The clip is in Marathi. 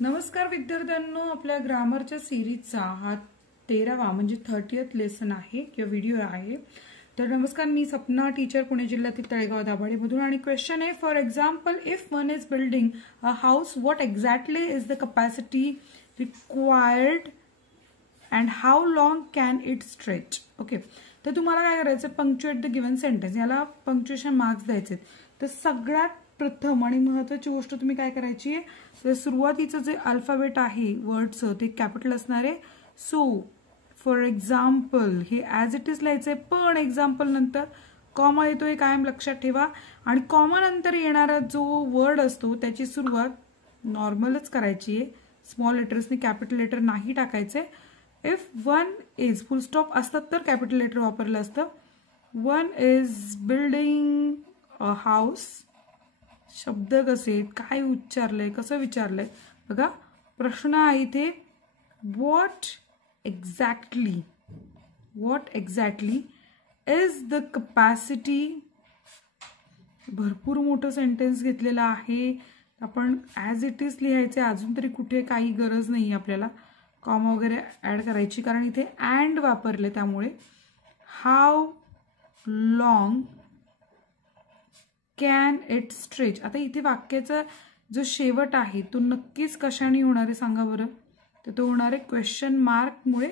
नमस्कार विद्यार्थ्यांनो, आपल्या ग्रामरच्या सिरीजचा हा 13वा म्हणजे 30th लेसन आहे किंवा व्हिडिओ आहे. तर नमस्कार, मी सपना टीचर, पुणे जिल्ह्यातील तळेगाव दाभाडेमधून. आणि क्वेश्चन आहे, for example, if one is building a house, what exactly is the capacity required and how long can it stretch. Okay, तर तुम्हाला काय करायचं, पंक्च्युएट द गिवन सेंटेन्स, याला पंक्च्युएशन मार्क्स द्यायचे. तर सगळ्यात प्रथम आणि महत्त्वाची गोष्ट तुम्ही काय करायची आहे, तर सुरुवातीचं जे अल्फाबेट आहे वर्डचं ते कॅपिटल असणार आहे. सो फॉर एक्झाम्पल हे ॲज इट इज लिहायचंय, पण एक्झाम्पल नंतर कॉमा येतोय, कायम लक्षात ठेवा. आणि कॉमा नंतर येणारा जो वर्ड असतो त्याची सुरुवात नॉर्मलच करायची आहे, स्मॉल लेटर्सनी, कॅपिटल लेटर नाही टाकायचे. If one is, full stop असतात तर कॅपिटल लेटर वापरलं असतं. One is building a house, शब्द कसे, काय उच्चारलंय, कसं विचारलंय बघा. प्रश्न आहे इथे, what exactly is the capacity. भरपूर मोठं सेंटेन्स घेतलेलं आहे, आपण ॲज इट इज लिहायचे. अजून तरी कुठे काही गरज नाही आपल्याला कॉमा वगैरे ॲड करायची, कारण इथे अँड वापरले त्यामुळे. How long can it stretch. आता इथे वाक्याचा जो शेवट आहे तो नक्कीच कशाने होणार आहे सांगा बरं. तर तो होणार आहे क्वेश्चन मार्कमुळे,